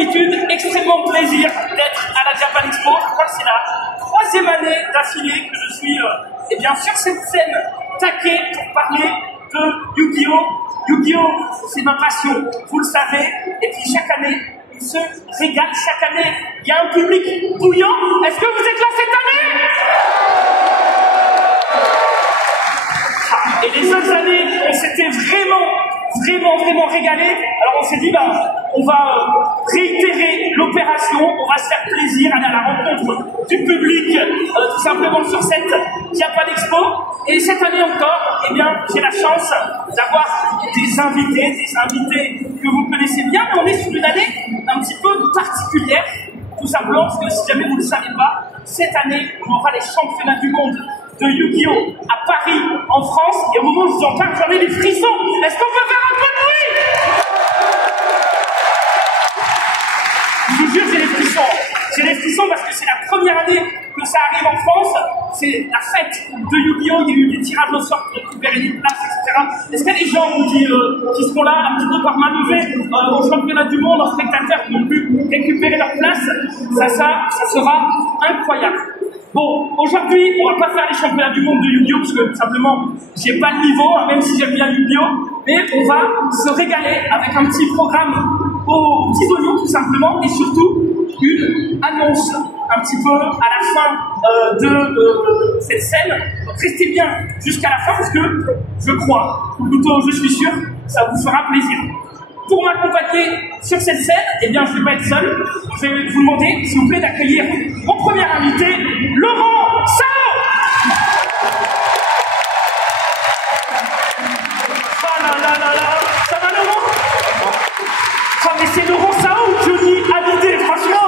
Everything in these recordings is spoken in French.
d'habitude, extrêmement plaisir d'être à la Japan Expo. Je crois que c'est la troisième année d'affilée que je suis et bien sur cette scène taquée pour parler de Yu-Gi-Oh! Yu-Gi-Oh! C'est ma passion, vous le savez. Et puis chaque année, il se régale. Chaque année, il y a un public bouillant. Est-ce que vous êtes là cette année? Et les autres années, on s'était vraiment régalé. Alors on s'est dit, on va réitérer l'opération, on va se faire plaisir, aller à la rencontre du public, tout simplement sur cette Japan Expo. Et cette année encore, eh bien, j'ai la chance d'avoir des invités que vous connaissez bien, mais on est sur une année un petit peu particulière, tout simplement parce que si jamais vous ne le savez pas, cette année, on aura les championnats du monde de Yu-Gi-Oh! À Paris, en France, et au moment où je vous en parle, j'en ai des frissons. Est-ce qu'on peut faire un peu de bruit? Je vous jure, j'ai des frissons. J'ai des frissons parce que c'est la première année que ça arrive en France. C'est la fête de Yu-Gi-Oh! Il y a eu des tirages au sort pour récupérer des places, etc. Est-ce qu'il y a des gens qui seront là un petit peu par main levée au championnat du monde, en spectateurs qui ont pu récupérer leur place? Ça sera incroyable. Bon, aujourd'hui, on va pas faire les championnats du monde de Yu-Gi-Oh! Parce que, tout simplement, j'ai pas le niveau, même si j'aime bien Yu-Gi-Oh! Mais on va se régaler avec un petit programme aux petits oignons, tout simplement, et surtout, une annonce un petit peu à la fin de cette scène. Donc, restez bien jusqu'à la fin, parce que je crois, ou plutôt je suis sûr, ça vous fera plaisir. Pour m'accompagner sur cette scène, eh bien, je ne vais pas être seul. Je vais vous demander, s'il vous plaît, d'accueillir mon premier invité, Laurent Sao. Ah là là là là, ça va Laurent? Ah mais c'est Laurent Sao ou Johnny Hallyday, franchement.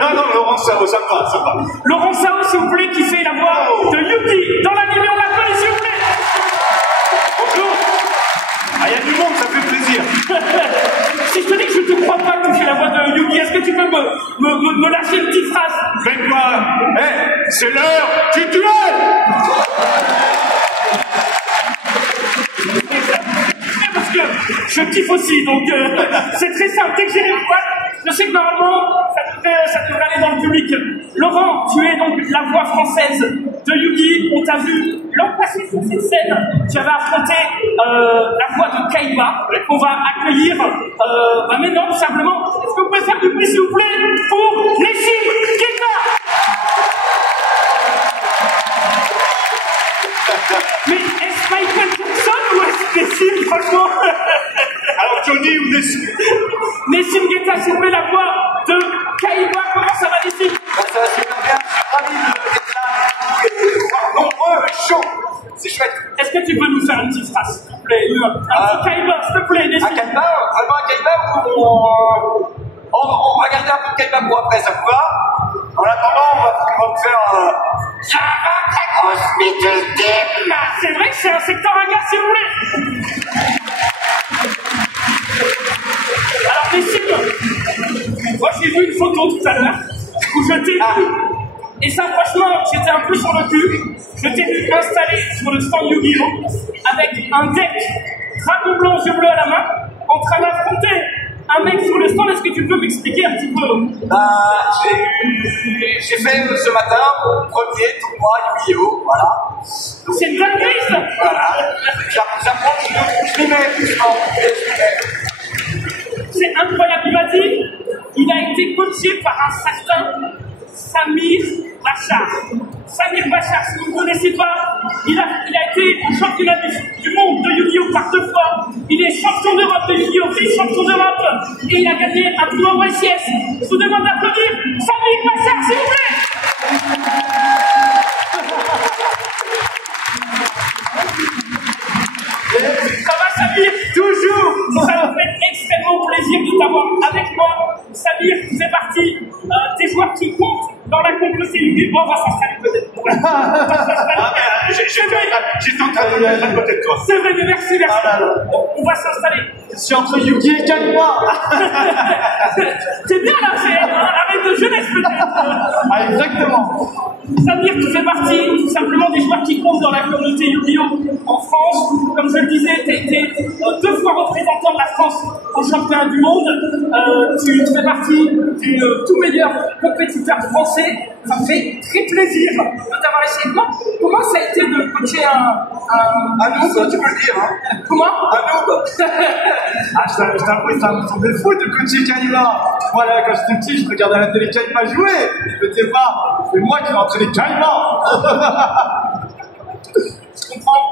Non, Laurent Sao, ça va. Laurent Sao, s'il vous plaît, qui fait la voix de Yuki dans l'anime, on l'appelle, s'il vous plaît. Bonjour. Ah, il y a du monde, ça fait plaisir. Si je te dis que je te crois pas que tu fais la voix de Yugi, est-ce que tu peux me lâcher une petite phrase? Fais quoi? C'est l'heure du duel. Parce que je kiffe aussi, donc c'est très simple. Dès que j'ai les voix, je sais que normalement, ça devrait aller dans le public. Laurent, tu es donc la voix française de Yugi. On t'a vu l'an passé sur cette scène. Tu avais affronté la voix de Kaiba, qu'on va accueillir maintenant, tout simplement. Est-ce que vous pouvez faire du bruit, s'il vous plaît, pour Nessim Geta? Mais est-ce Michael Jackson ou est-ce Nessim, franchement? Alors, Johnny ou Nessim? Nessim Geta, s'il vous plaît, la voix de Kaiba. Comment ça va, Nessim? Ça va super bien, je suis ravi d'être là, de voir nombreux et chaud, c'est chouette. Est-ce que tu peux nous faire une petite phrase, s'il te plaît? Un petit Kaiba, s'il te plaît, Nessim. Un Kaiba, vraiment un Kaiba où on va garder un peu de Kaiba pour après, ça vous va? En attendant, on va me faire ça va, ta grosse bite de Dim. C'est vrai que c'est un secteur hangar, s'il vous plaît. Alors, Nessim, moi j'ai vu une photo tout à l'heure où je t'ai vu. Et ça, franchement, j'étais un peu sur le cul. Je t'ai vu installé sur le stand Yu-Gi-Oh! Avec un deck dragon blanc, yeux bleus à la main, en train d'affronter un mec sur le stand. Est-ce que tu peux m'expliquer un petit peu? J'ai fait ce matin mon premier tournoi Yu-Gi-Oh! Voilà. C'est une dinguerie, ça. Voilà. J'apprends, je m'y mets doucement. C'est incroyable. Il m'a dit, il a été coaché par un certain Samir Bachar. Samir Bachar, si vous ne connaissez pas, il a été championnat du monde de Yu-Gi-Oh! Par 2 fois. Il est champion d'Europe de Yu-Gi-Oh! Vice-champion d'Europe. Et il a gagné un tournoi YCS. Je vous demande d'applaudir Samir Bachar, s'il vous plaît. Ça va, Samir? Toujours. Ça me fait extrêmement plaisir de t'avoir avec moi. Samir, tu fais partie des joueurs qui comptent dans la communauté Yu-Gi-Oh! On va s'installer peut-être. J'étais en train de mettre à côté de toi. C'est vrai, mais merci. On va s'installer. Je suis entre Yugi et Kaiba. C'est bien là, c'est un rêve de jeunesse peut-être. Ah, exactement. Samir, tu fais partie tout simplement des joueurs qui comptent dans la communauté Yu-Gi-Oh! En France. Comme je le disais, tu as été 2 fois représentant de la France au championnat du monde. Tu fais partie des tout meilleurs compétiteurs français. Ça me fait très plaisir de t'avoir essayé. Comment ça a été de coacher Un noob, tu peux le dire. Hein. Comment? Un noob. Je t'avoue, ça me semblait fou de coacher Kaima. Moi, là, quand j'étais petit, je regardais à la télé Kaima jouer. Je me disais pas, c'est moi qui vais entraîner Kaima. Je comprends.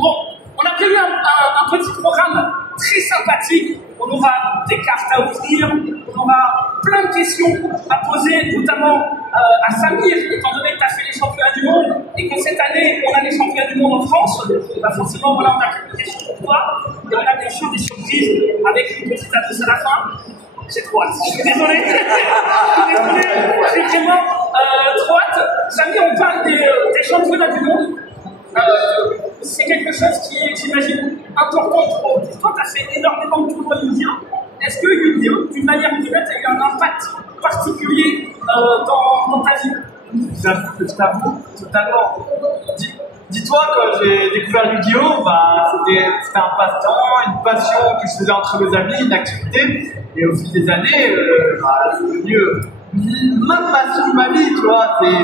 Bon, on a prévu un petit programme très sympathique. On aura des cartes à ouvrir, on aura plein de questions à poser, notamment à Samir, étant donné que tu as fait les championnats du monde et que cette année, on a les championnats du monde en France. Bah forcément, voilà, on a quelques questions pour toi. Et on a bien sûr des surprises avec une petite annonce à la fin. J'ai trop hâte. Je suis désolé. J'ai vraiment trop hâte. Samir, on parle des championnats du monde. C'est quelque chose qui est, j'imagine, important pour toi. Tu as fait énormément de tournois Yu-Gi-Oh! Est-ce que Yu-Gi-Oh! D'une manière ou d'une autre, a eu un impact particulier dans ta vie? Je t'avoue, totalement. Dis-toi, quand j'ai découvert Yu-Gi-Oh! C'était un passe-temps, une passion que je faisais entre mes amis, une activité. Et au fil des années, c'est devenu ma passion, ma vie, tu vois. Et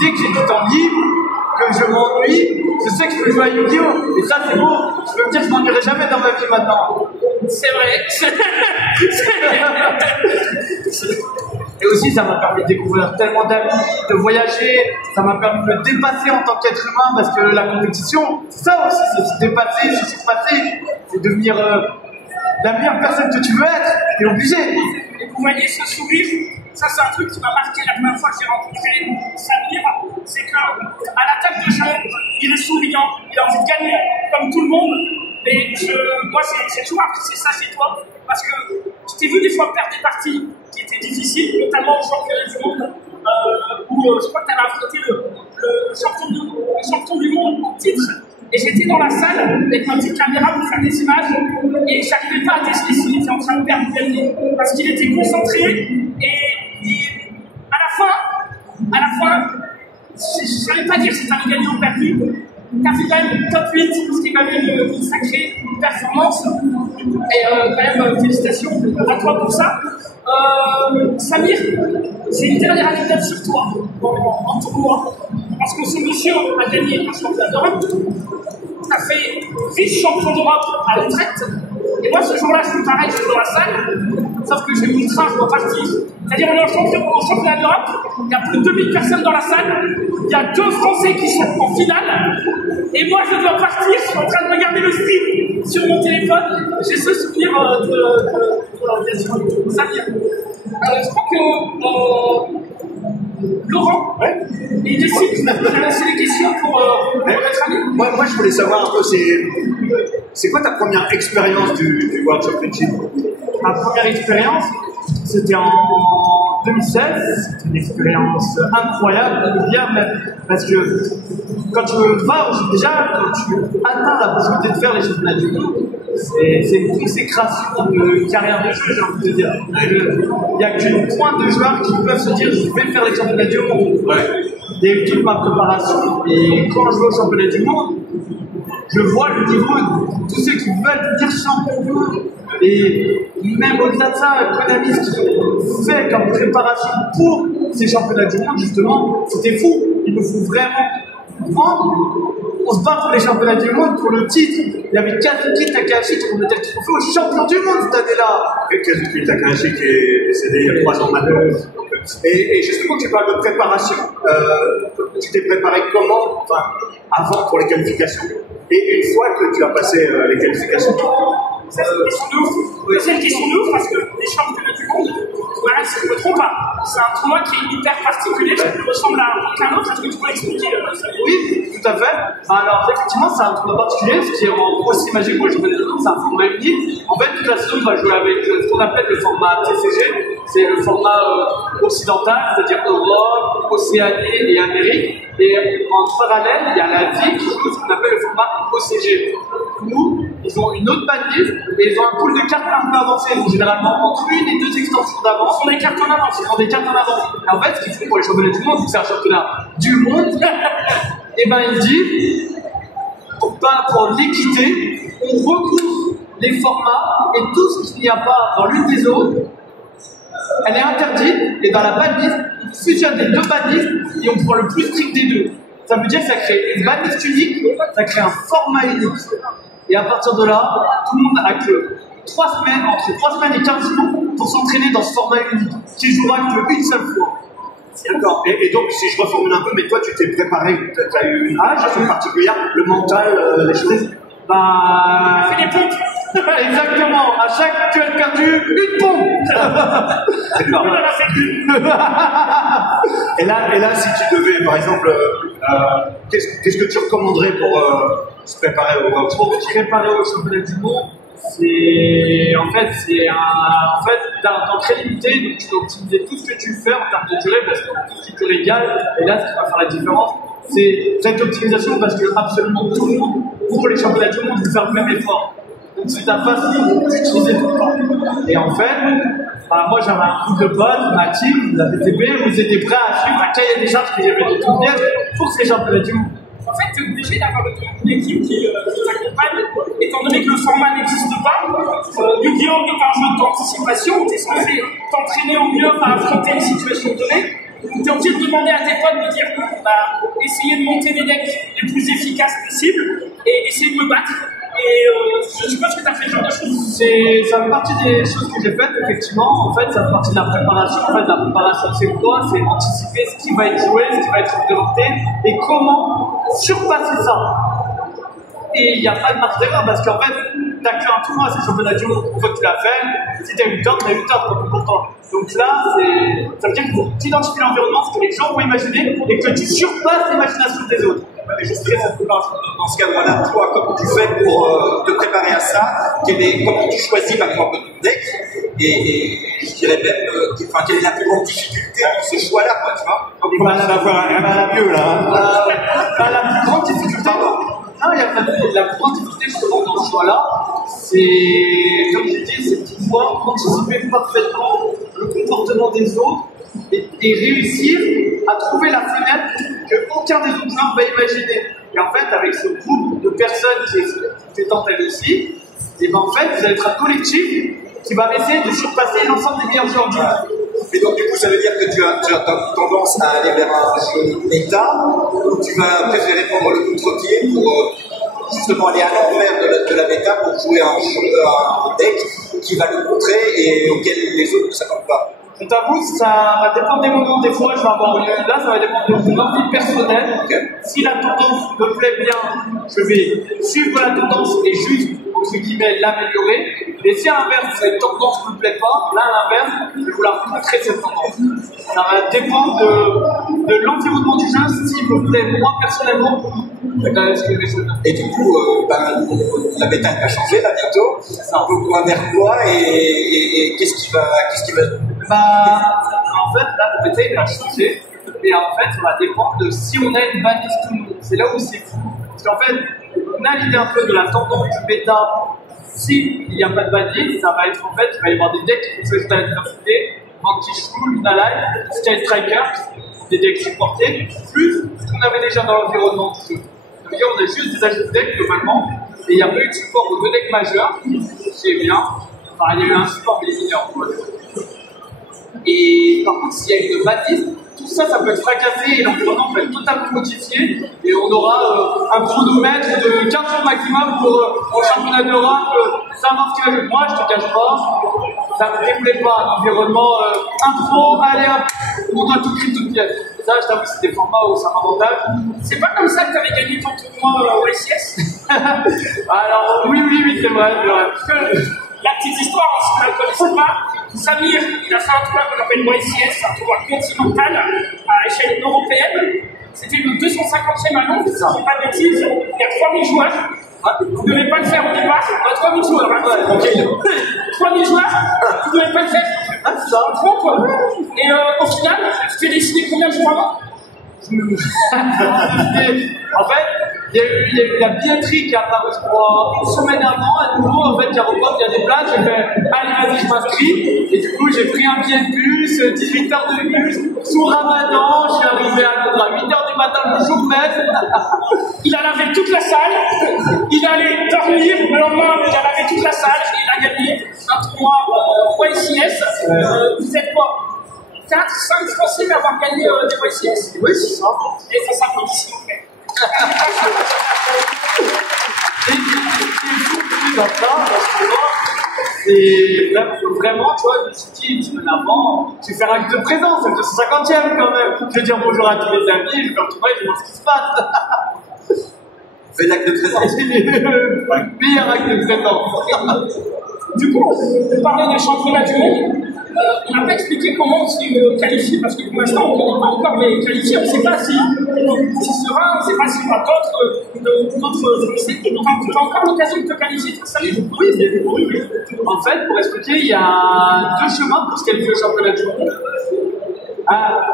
dès que j'ai du temps libre, que je m'ennuie, je sais que je peux jouer à Yu-Gi-Oh! Et ça, c'est beau. Je peux me dire que je m'ennuierai jamais dans ma vie maintenant. C'est vrai. Et aussi, ça m'a permis de découvrir tellement d'amis, de voyager. Ça m'a permis de me dépasser en tant qu'être humain parce que la compétition, c'est ça aussi, c'est se dépasser, se surpasser. C'est devenir la meilleure personne que tu veux être. T'es obligé. Et vous voyez ce sourire, ça c'est un truc qui m'a marqué la première fois que j'ai rencontré Samir, c'est qu'à la table de jeu, il est souriant, il a envie de gagner comme tout le monde. Mais moi j'ai toujours apprécié ça chez toi, parce que je t'ai vu des fois perdre des parties qui étaient difficiles, notamment au championnat du monde, où je crois que tu avais affronté le champion du monde en titre. Et j'étais dans la salle avec ma petite caméra pour faire des images et j'arrivais pas à déceler s'il était en train de perdre ou gagner parce qu'il était concentré et à la fin, je savais pas dire si t'avais gagné ou perdu. T'as fait quand même top 8, ce qui est quand même une sacrée performance. Et quand même, félicitations à toi pour ça. Samir, j'ai une dernière anecdote sur toi en tournoi. Parce que ce monsieur a gagné un championnat d'Europe. Tu as fait vice-champion d'Europe à retraite. Et moi, ce jour-là, je suis pareil, je suis dans la salle. Sauf que j'ai mis le train, je dois partir. C'est-à-dire, on est au championnat d'Europe. Il y a plus de 2000 personnes dans la salle. Il y a 2 Français qui sont en finale. Et moi, je dois partir. Je suis en train de regarder le stream sur mon téléphone. J'ai ce souvenir de Samir. Je crois que Laurent, il décide de lancer les questions pour notre ami. Moi, je voulais savoir un peu, c'est quoi ta première expérience du World Championship? Ma première expérience, c'était en 2016. C'était une expérience incroyable, même, parce que quand tu vas, déjà, quand tu atteins la possibilité de faire les championnats du monde, c'est une consécration de carrière de jeu, j'ai envie de dire. Il n'y a qu'une pointe de joueurs qui peuvent se dire je vais faire les championnats du monde. Ouais. Il y a eu toute ma préparation, et quand je vais au championnat du monde, je vois le niveau de tous ceux qui veulent devenir champion du monde. Et même au-delà de ça, Konami, ce qu'ils ont fait comme préparation pour ces championnats du monde, justement, c'était fou. Il nous faut vraiment prendre. On se bat pour les championnats du monde, pour le titre. Il y avait Kazuki Takahashi qui remettait le trophée au champion du monde cette année-là. Kazuki Takahashi qui est décédé il y a 3 ans maintenant. Et justement, tu parles de préparation. Tu t'es préparé comment, enfin, avant pour les qualifications? Et une fois que tu as passé les qualifications? C'est une question de ouf. C'est une question de ouf parce que les championnats du monde, voilà, si je ne me trompe pas, c'est un tournoi qui est hyper particulier, qui ne ressemble à aucun autre. Est-ce que tu peux expliquer ça? Oui, tout à fait. Alors, effectivement, c'est un tournoi particulier, ce qui est aussi magique pour les championnats du monde, c'est un format unique. En fait, toute la saison, on va jouer avec ce qu'on appelle le format TCG. c'est le format occidental, c'est-à-dire Europe, Océanie et Amérique. Et en parallèle, il y a l'Asie qui joue ce qu'on appelle le format OCG. Nous, ils ont une autre banliste et ils ont un pool de cartes un peu avancé. Donc généralement, entre une et deux extensions d'avance, Ce sont des cartes en avance. ils ont des cartes en avance. Et en fait, ce qu'ils font pour les championnats du monde, c'est que c'est un championnat du monde. Et ben, il dit, pour l'équité, on regroupe les formats et tout ce qu'il n'y a pas dans l'une des autres, elle est interdite, et dans la banlist, on fusionne les deux banlistes et on prend le plus strict des deux. Ça veut dire que ça crée une banlist unique, ça crée un format unique. Et à partir de là, tout le monde a que 3 semaines, entre 3 semaines et 15 jours, pour s'entraîner dans ce format unique, qui jouera qu'une seule fois. D'accord. Et donc, si je reformule un peu, mais toi, tu t'es préparé, tu as eu une façon particulière, le mental, les choses. Bah. Fais des pompes. Exactement, à chaque duel perdu, une pompe. D'accord. On en a fait plus. Et là, si tu devais, par exemple, qu'est-ce que tu recommanderais pour se préparer au Pour se préparer au championnat du monde, c'est un temps très limité, donc tu dois optimiser tout ce que tu fais en termes de durée, parce que tout ce qui te régale, et là, ce qui va faire la différence, c'est cette optimisation, parce que absolument tout le monde, pour les championnats du monde, veut faire le même effort. Donc c'est ta façon d'utiliser tout le temps. Et en fait, moi j'avais un groupe de potes, ma team, la BTP, où ils étaient prêts à suivre un cahier des charges que j'avais de tout bien pour ces championnats du monde. En fait, tu es obligé d'avoir une équipe qui t'accompagne, étant donné que le format n'existe pas. Yu-Gi-Oh! Est un jeu d'anticipation où tu es censé t'entraîner au mieux à affronter une situation donnée. Donc tu es obligé de demander à tes potes de dire essayer de monter des decks les plus efficaces possibles et essayer de me battre. Et je suppose que tu as fait ce genre de choses. Ça fait partie des choses que j'ai faites, effectivement. En fait, ça fait partie de la préparation. En fait, la préparation, c'est quoi? C'est anticiper ce qui va être joué, ce qui va être implémenté et comment surpasser ça. Et il n'y a pas de marge d'erreur parce qu'en fait, tu n'as qu'un tournoi, c'est le championnat du monde. Une fois que tu l'as fait, si tu as eu tort, tu as eu tort, t'es content. Donc là, ça veut dire qu'il faut que tu identifies l'environnement, ce que les gens vont imaginer et que tu surpasses l'imagination des autres. Mais justement, dans ce cadre-là, toi, comment tu fais pour te préparer à ça? Comment tu choisis par exemple ton deck? Et je dirais même, quelle est la plus grande difficulté dans ce choix-là, quoi, tu vois? On commence à avoir un à la mieux, là. La plus grande difficulté, il y a la plus grande difficulté justement dans ce choix-là, c'est, comme j'ai dit, c'est de pouvoir anticiper parfaitement le comportement des autres et réussir à trouver la fenêtre qu'aucun des autres joueurs va imaginer. Et en fait, avec ce groupe de personnes qui est compétente elle aussi, et ben en fait, vous allez être un collectif qui va essayer de surpasser l'ensemble des meilleurs joueurs du monde. Et donc, du coup, ça veut dire que tu as tendance à aller vers un jeu méta, où tu vas préférer prendre le contre-pied pour justement aller à l'envers de la méta pour jouer un deck qui va le contrer et auquel les autres ne s'attendent pas. Je t'avoue, ça va dépendre des moments. Des fois, je vais avoir là, ça va dépendre de mon envie personnelle. Okay. Si la tendance me plaît bien, je vais suivre la tendance et juste, entre guillemets, l'améliorer. Et si à l'inverse, cette tendance ne me plaît pas, là, à l'inverse, je vais vouloir contrer cette tendance. Ça va dépendre de l'environnement du jeu, s'il me plaît moi personnellement. Et du coup, la méta va changer là bientôt. C'est un peu moins vers quoi et qu'est-ce qui va en fait, là, le méta il va changer. Et en fait, ça va dépendre de si on a une banlist ou non. C'est là où c'est fou. Parce qu'en fait, on a l'idée un peu de la tendance du méta. S'il n'y a pas de banlist, ça va être en fait, il va y avoir des decks qui vont choisir la diversité. Monkey Shrew, Luna Live, Sky Striker, des decks supportés, plus ce qu'on avait déjà dans l'environnement du jeu. Donc là, on a juste des ajouts de decks globalement, et il n'y a pas eu de support aux deux decks majeurs, ce qui est bien. Enfin, il y a eu un support des mineurs. Et par contre, s'il y a une banlist, tout ça, ça peut être fracassé et l'environnement peut être totalement modifié et on aura un chronomètre de 15 jours maximum pour le championnat d'Europe, savoir ce qu'il va faire. Moi, je te cache pas, ça ne me déplaît pas, l'environnement impro, allez hop, on doit tout créer toute pièce. Ça, je t'avoue, c'est des formats où ça m'avantage. C'est pas comme ça que tu avais gagné ton tournoi au SIS? Alors, oui, c'est vrai. La petite histoire, si vous ne la connaissez pas, Samir, il a fait un tournoi qu'on appelle YCS, un tournoi continental à échelle européenne. C'était le 250e à Londres, si je ne dis pas de bêtises. Il y a 3000 joueurs. Vous ne devez pas le faire au départ. 3000 joueurs. 3000 joueurs, vous ne devez pas le faire. Ah, ça. Bon, quoi. Et au final, tu t'es décidé combien de jours avant? En fait, il y a eu la billetterie qui est apparue, je crois, une semaine avant, à nouveau, en fait, il y a des places, j'ai fait, allez, vas-y, je m'inscris, et du coup, j'ai pris un billet de bus, 18 heures de bus, sous Ramadan, je suis arrivé à Londres à 8 heures du matin, le jour même. Il a lavé toute la salle, il allait dormir, le lendemain, il a lavé toute la salle, et il a gagné un tournoi YCS. Vous êtes quoi? 4, 5 Français à avoir gagné des YCS? Oui, c'est ça. Et ça s'applaudit, s'il vous plaît. Et dans ça, c'est vraiment, tu vois, je me suis dit, une semaine avant, je vais faire un acte de présence, c'est le 250e quand même. Je vais dire bonjour à tous les amis, je vais me retrouver, je vais voir ce qui se passe. Fais l'acte de présence. C'est le meilleur acte de présence. Du coup, on parlait des championnats du monde. On n'a pas expliqué comment on s'est qualifié, parce que pour l'instant, on ne connaît pas encore les qualifiés. On ne sait pas si Serein, on ne sait pas s'il y aura d'autres Français. Tu as encore l'occasion de te qualifier pour ça? Oui. En fait, pour expliquer, il y a 2 chemins pour se qualifier au championnat du monde.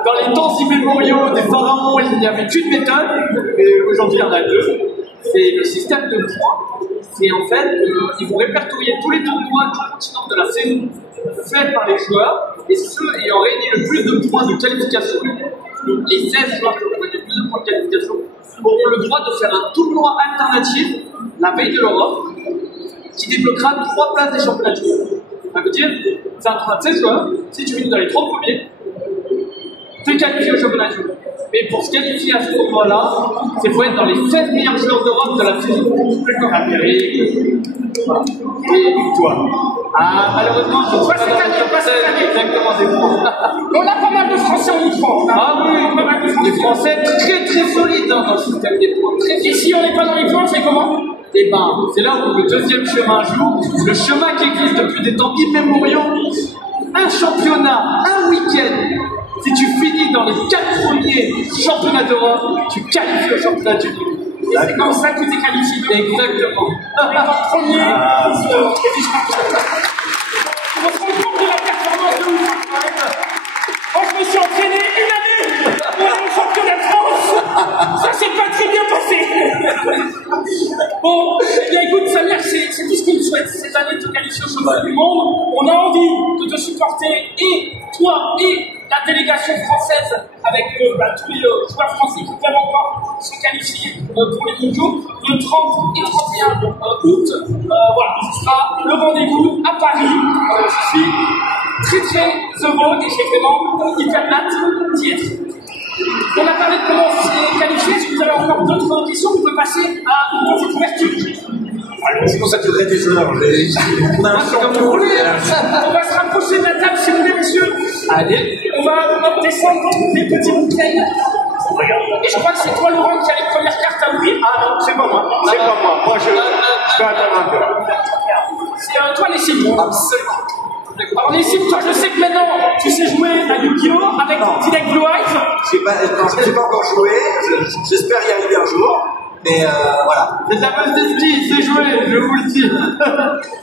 Dans les temps immémoriaux des pharaons, il n'y avait qu'une méthode, mais aujourd'hui, il y en a 2. C'est le système de points. C'est en fait, ils vont répertorier tous les tournois du continent de la saison faits par les joueurs, et ceux ayant réuni le plus de points de qualification. Les 16 joueurs qui ont réuni le plus de points de qualification auront le droit de faire un tournoi alternatif la veille de l'Europe qui débloquera 3 places des championnats du monde. Ça veut dire, c'est un tournoi de 16 joueurs, si tu finis dans les 3 premiers, tu es qualifié au championnat du monde. Mais pour se qualifier à ce tournoi-là, c'est pour être dans les 16 meilleurs joueurs d'Europe de la saison. Et toi? Malheureusement, je ne suis pas dans exactement des points. On a pas mal de Français en France. Ah oui, pas mal de Français très très solides dans le système des points. Et si on n'est pas dans les points, c'est comment? Et ben, c'est là où le deuxième chemin joue, le chemin qui existe depuis des temps immémoriaux. Un championnat, un week-end. Si tu finis dans les 4 premiers championnats d'Europe, tu qualifies au championnat du monde. Et c'est comme ça que tu es qualifié. Exactement. Les 4 premiers, on se rend compte de la performance de ouf. Moi, je me suis entraîné une année pour aller au championnat de France. Ça s'est pas très bien passé. Bon, eh bien écoute, Samir, c'est tout ce qu'on te souhaite cette année de te qualifier au championnat du monde. On a envie de te supporter, et toi, et la délégation française, avec tous les joueurs français qui peuvent encore se qualifier pour les mondiaux, le 30 et 31 août. Voilà, ce sera le rendez-vous à Paris. Je suis très très heureux et j'ai vraiment hyper hâte d'y être. On a parlé de comment on s'est qualifié. Si vous avez encore d'autres questions, vous pouvez passer à une petite ouverture. Sinon, ça durerait des heures. On a un Comme vous voulez. On va se rapprocher de la table, si vous voulez, messieurs. Allez. On va descendre des petites bouteilles. Et je crois que c'est toi, Laurent, qui a les premières cartes à ouvrir. Ah non, c'est pas moi. C'est pas moi. Moi, je vais attendre un peu. C'est toi, Nessim. Absolument. Alors, Nessim, toi, je sais que maintenant, tu sais jouer à Yu-Gi-Oh! Avec ton petit deck Blue Eyes. J'ai pas encore joué. J'espère y arriver un jour. Mais voilà. Les fameuses des skis, c'est joué, je vous le dis.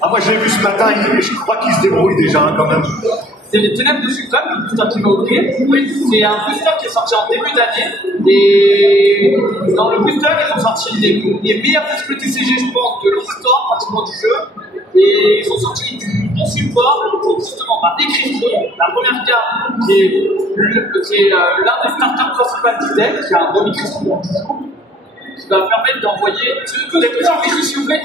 Ah, moi, je l'ai vu ce matin, je crois qu'il se débrouille déjà, quand même. C'est les Ténèbres de Sucre, le booster qui va ouvrir. Oui, c'est un booster qui est sorti en début d'année. Et dans le booster, ils ont sorti les meilleurs esprits TCG, je pense, de l'histoire pratiquement du jeu. Et ils ont sorti du bon support pour justement écrire la première carte qui est l'un des starters principales du deck, qui a un bon écriture qui va permettre d'envoyer des petits s'il vous plaît.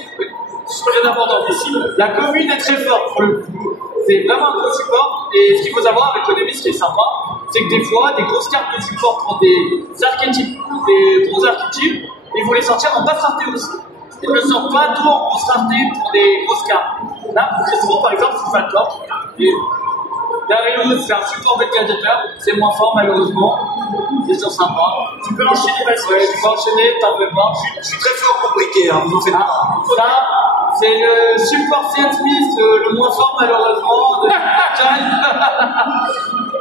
C'est très important ici. La commune est très forte pour le coup. C'est vraiment un gros support. Et ce qu'il faut savoir avec le ce qui est sympa, c'est que des fois, des grosses cartes de support pour des archétypes, des gros archétypes, ils vont les sortir en basse rareté aussi. Ils ne sortent pas tout en grosse rareté pour des grosses cartes. Là, pour Christmas, par exemple, c'est Fat Top. Darius, c'est un support de gladiateur, c'est moins fort malheureusement, c'est toujours sympa. Tu peux l'enchaîner, vas-y. Ouais, tu peux enchaîner, t'en fais pas. Je suis très fort pour briquer, hein, vous en faites pas. Ça, c'est le support Sean Smith, le moins fort malheureusement de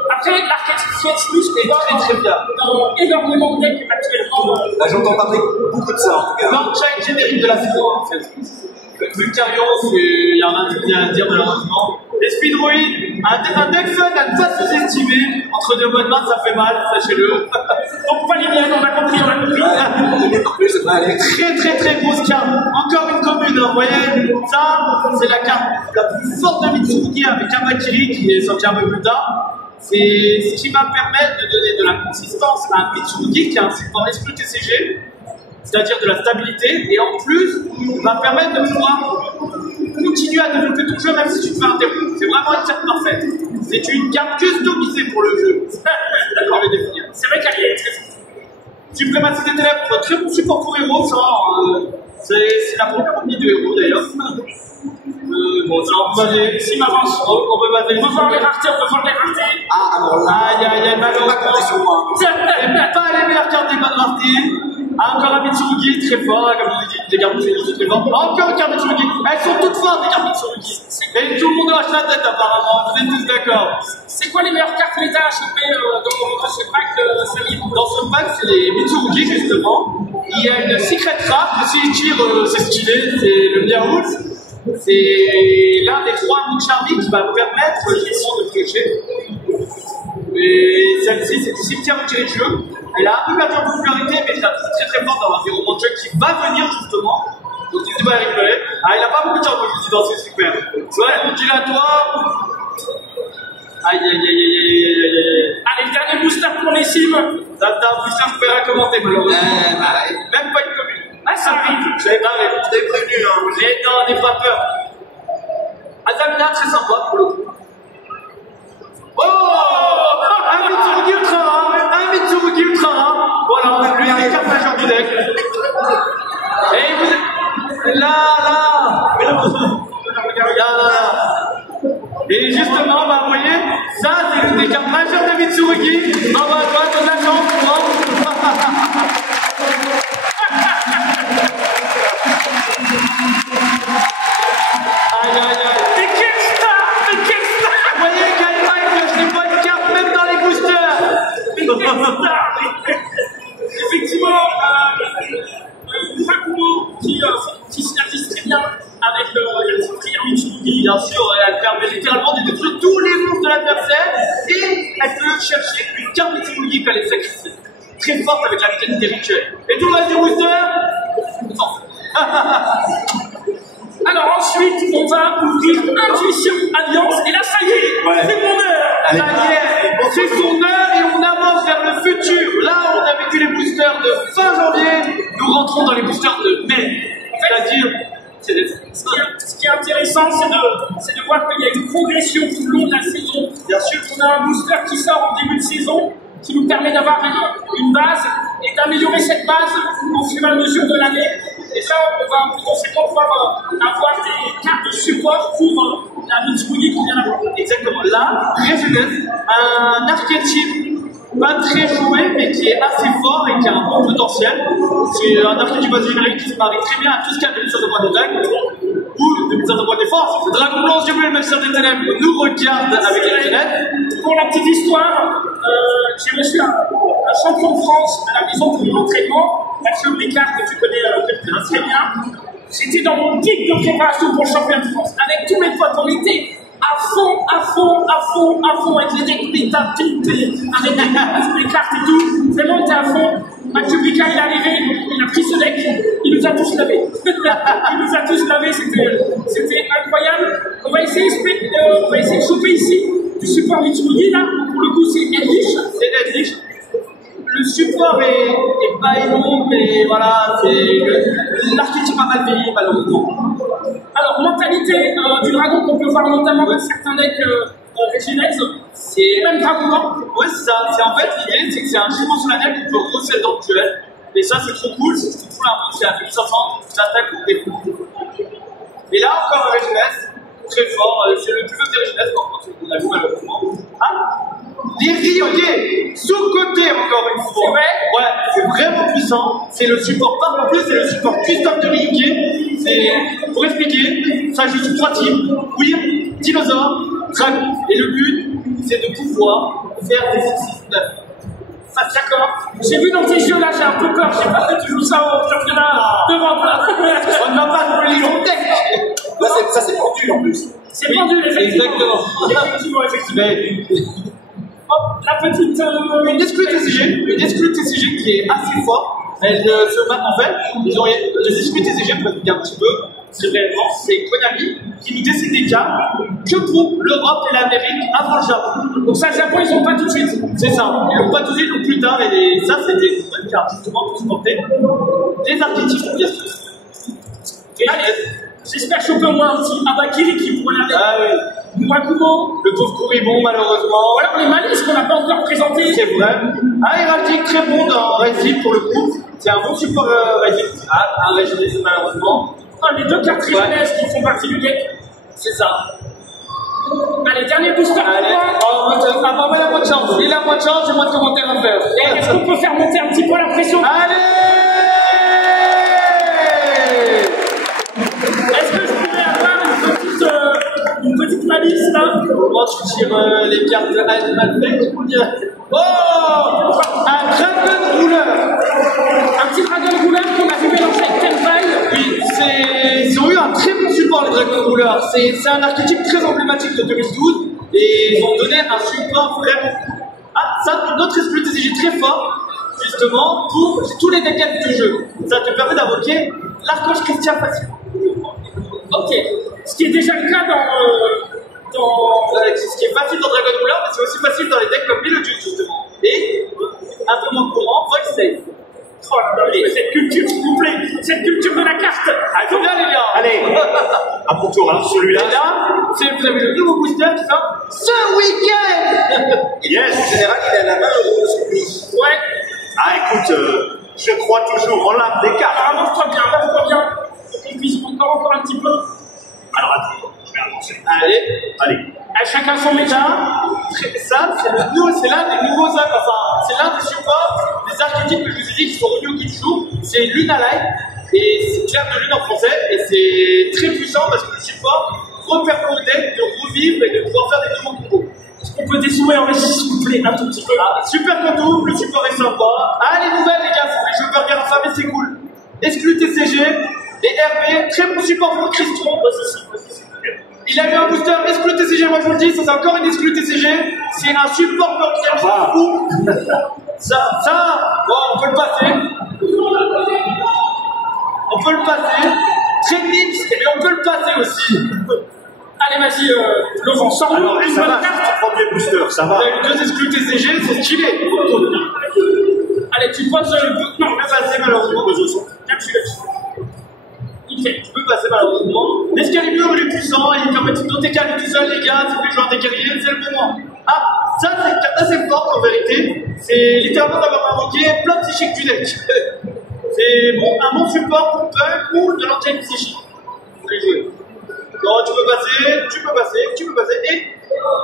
Après, l'archétype Sean Smith est très bien. dans énormément de decks actuellement. Là, j'entends parler beaucoup de ça en tout cas. Non, chaque générique de la saison, Sean Smith. Vulcarion, il y en a rien à dire malheureusement. L'esprit droïde, un deck fun à ne pas sous-estimer. Entre deux bonnes mains, ça fait mal, sachez-le. Donc pas les miennes, on a compris, on a compris. Ça va aller. Très grosse carte. Encore une commune, hein, vous voyez. Ça, c'est la carte la plus forte de Mitsurugi avec un Valkyrie qui est sorti un peu plus tard. C'est ce qui va permettre de donner de la consistance à un Mitsurugi qui a un support exclu TCG, c'est-à-dire de la stabilité, et en plus, va permettre de pouvoir continuer à développer ton jeu même si tu te fais interrompre. C'est vraiment une carte parfaite. C'est une carte customisée pour le jeu. D'accord, je vais définir. C'est vrai qu'elle est très forte. Suprématie des ténèbres, très bon support pour héros, ça. C'est la première envie de héros d'ailleurs. Bon, ça on peut baser. Si m'avance, On peut baser. on peut voir les raretés, on peut voir les raretés. Ah, alors là, Aïe, malheureusement. pas compter sur moi. Pas les meilleures cartes des bonnes raretés. Encore un Mitsurugi très fort, comme je vous ai dit, des cartes Mitsurugi très fortes. Encore une carte Mitsurugi. Elles sont toutes fortes, des cartes Mitsurugi. Et tout le monde hoche la tête apparemment, vous êtes tous d'accord. C'est quoi les meilleures cartes méta à choper dans ce pack, Samy? Dans ce pack, c'est les Mitsurugi justement. Il y a une secret rare, que s'il tire, c'est stylé, c'est le Miaout. C'est l'un des 3 Moon Charming qui va permettre justement de piocher. Et celle-ci, c'est du cimetière de tirer de jeu. Elle a un peu perdu en popularité, mais je la trouve très forte dans un zéro de jeu qui va venir justement. Donc n'hésitez pas à rigoler. Ah, il a pas beaucoup de charme dans c'est super. Ouais, on dit à toi. Aïe. Allez, le dernier booster pour les cibles. T'as un booster, je pourrais commenter malheureusement. Même pas une commune. Ah, ça arrive. J'avais prévenu, hein. Mais non, n'aie pas peur. Azamina, très sympa pour le coup. Oh, un Mitsurugi ultra rare, un Mitsurugi ultra rare. Voilà, lui, il est carte majeure du deck. Et vous... Là. Et justement, bah, vous voyez, ça, c'est une des cartes majeures de Mitsurugi. Bravo à toi, t'as de la chance, Aïe. Mais quel star! Vous voyez, Kalima, il pioche les bonnes cartes, même dans les boosters. Mais quel star! Effectivement, Fakumo qui synergise très bien avec la prière Mitsurugi. Bien sûr, elle permet littéralement de détruire tous les monstres de l'adversaire et elle peut chercher une carte Mitsurugi quand elle est sacrifiée. Très forte avec la mécanique des rituels. Et tout le reste du booster, Alors ensuite, on va ouvrir Intuition Alliance, et là, ça y est, c'est mon heure! ça y est, c'est son heure et on avance vers le futur. Là, on a vécu les boosters de fin janvier, nous rentrons dans les boosters de mai. C'est-à-dire, c'est des... Ce qui est intéressant, c'est de voir qu'il y a une progression tout le long de la saison. Bien sûr, On a un booster qui sort en début de saison, qui nous permet d'avoir une base et d'améliorer cette base au fur et à mesure de l'année. Et ça, on va potentiellement pouvoir avoir des cartes de support pour la Mitsurugi qu'on vient d'avoir. exactement. Là, Réjeunesse, un archétype pas très joué, mais qui est assez fort et qui a un bon potentiel. C'est un archétype base numérique qui se marie très bien à tout ce qui a des mises de points d'attaque ou des mises de points de défense. Le Dragon Blanc, j'ai voulu le Maître des Ténèbres, nous regarde avec les fenêtres. Pour la petite histoire, j'ai reçu un champion de France à la maison pour l'entraînement, Mathieu Blécard, que tu connais très bien. J'étais dans mon kit de préparation pour le championnat de France. Avec tous mes potes, on était à fond, avec les decks bêta pimpés, avec les cartes et tout. Vraiment, on était à fond. Mathieu Blécard, il est arrivé, il a pris ce deck, il nous a tous lavés. C'était incroyable. On va essayer de choper ici du support Mitsurugi, là. Pour le coup, c'est Edwige. Le support est pas énorme, mais voilà, l'archétype a mal vieilli, malheureusement. Alors, mentalité du dragon qu'on peut voir notamment dans certains decks Reginex, c'est même Dragon Blanc. Ouais, c'est ça. C'est en fait, l'idée, c'est que c'est un jugement solennel qu'on peut recéder dans le duel. Et ça, c'est trop cool. C'est tout là, c'est à 1500, ça attaque ou des. Et là, encore un Reginex, très fort. C'est le plus fort des Reginex, par contre, on a vu malheureusement. Les Ryoge, sous-côté encore une fois. C'est vrai? Ouais, c'est vraiment puissant. C'est le support, pas en plus, c'est le support custom de Ryoge. C'est, pour expliquer, ça joue sur 3 types. Weird, dinosaure, dragon. Et le but, c'est de pouvoir faire des 6-9. Ah, d'accord. J'ai vu dans tes yeux là, j'ai un peu peur. J'ai peur que tu joues ça au championnat d'Europe là. On n'a pas de lion tech. Là, ça c'est pendu en plus. C'est pendu, effectivement. Exactement. Effectivement. Hop, la petite. Une exclue TCG qui est assez forte. Elle se bat en fait. Ils ont les exclus TCG, pour expliquer un petit peu. C'est réellement, c'est Konami qui nous décide des cartes que pour l'Europe et l'Amérique avant le Japon. Donc ça, le Japon, ils ont pas tout de suite. C'est ça. Ils l'ont pas tout de suite, donc plus tard. Et ça, c'était une bonne carte justement pour supporter des archétypes, bien sûr. Et là, j'espère choper au moins un petit Abakiri qui pourrait aller. Ah oui. Murakumo. Le pauvre Kuribon, malheureusement. Voilà les malices qu'on n'a pas encore présentés. C'est vrai. Un héraldique très bon dans Régis pour le coup. C'est un bon support Régis. Ah, un Régis, malheureusement. Ah, les deux cartes japonaises qui font partie du deck. C'est ça. Allez, dernier booster. Allez, il a moins de chance. Il a moins de chance, j'ai moins de commentaires à faire. Et est-ce qu'on peut faire monter un petit peu la pression? Allez! Est-ce que je pourrais avoir une petite malice là? Moi, je tire les cartes avec. Oh! Un Dragon Ruler! Un petit Dragon Ruler qu'on a vu mélanger avec Tenpai. Oui, ils ont eu un très bon support, les Dragon Rulers. C'est un archétype très emblématique de 2012 et ils ont donné un support vraiment. Ah, ça, une autre exclue TCG très fort, justement, pour tous les decks de jeu. Ça te permet d'invoquer l'Archange Christian facile. Ok. Ce qui est déjà le cas Ce qui est facile dans Dragon Ruler, mais c'est aussi facile dans les decks comme Beetlejuice, justement. Et, un peu moins courant, Void Save. Oh là là, mais cette culture, s'il vous plaît, cette culture de la carte. Allez, bien les gars. Allez, à mon tour, alors celui-là. Et là, vous avez le nouveau booster qui sort ce week-end. Yes. En général, il a la main celui. Ouais. Ah, écoute, je crois toujours en l'âme des cartes. Avance-toi bien, avance-toi bien. Faut qu'on puisse encore un petit peu. Alors, attends, je vais avancer. Allez. À chacun son méta. Ça, c'est l'un des nouveaux arcs, enfin, c'est l'un des supports des archétypes que je vous ai dit qui sont revenus au Kidshow. C'est Luna Light, et c'est clair de lune en français, et c'est très puissant parce que le support repermet au deck de revivre et de pouvoir faire des nouveaux combos. Est-ce qu'on peut dessoumer en régie, s'il vous plaît, un tout petit peu? Ah, super contour, le support est sympa. Ah, les nouvelles, les gars, les jeux burger affamés, c'est cool. Exclu TCG, et RB, très bon support pour Cristron. Il a eu un booster exclu TCG, moi je vous le dis, ça c'est encore une exclu TCG. C'est un support burger fou. Ça, bon, on peut le passer. On peut le passer. Très vite, mais on peut le passer aussi. Allez, vas-y, Laurent, sors-nous Alors, une ça bonne va, carte. c'est un premier booster, ça va. On a eu deux exclus TCG, c'est stylé. Allez, tu poses le bout. Non, On peut passer malheureusement. Viens, tu l'as. Nickel. Tu peux passer malheureusement. L'escalibur il est puissant, il permet de noter calme tout seul les gars, c'est plus joueur des guerriers, c'est le moment. Ah, ça c'est une carte assez forte en vérité. C'est littéralement d'avoir invoqué plein de psychiques du deck. C'est bon, un bon support pour punk ou de l'anti psychique. Vous pouvez jouer. Non, tu peux passer, et